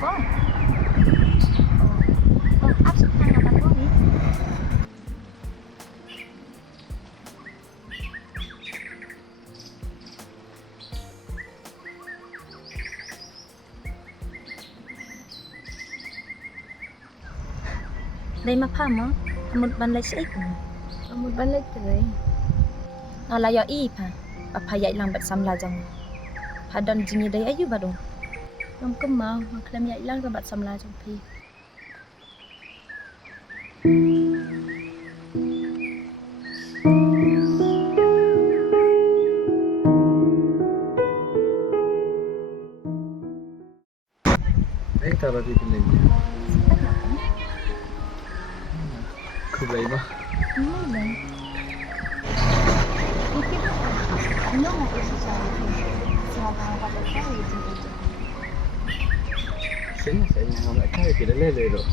Oh. Oh, absent ka na ba po eh? Day mapama, amod banlay sa ikon. Amod banlay taray. Nalayo ipa, papayay lang ba't samla jang. Hadan jingi day ayu ba dong? Ang kama, magklamya ilang rabat sa mlajong pi. Ay, tara dito na yun. Kulay ba? Ano lang? Ano mo isa sa mga kapatid? Sino sa inyo nga ba? Kaya kilala lero.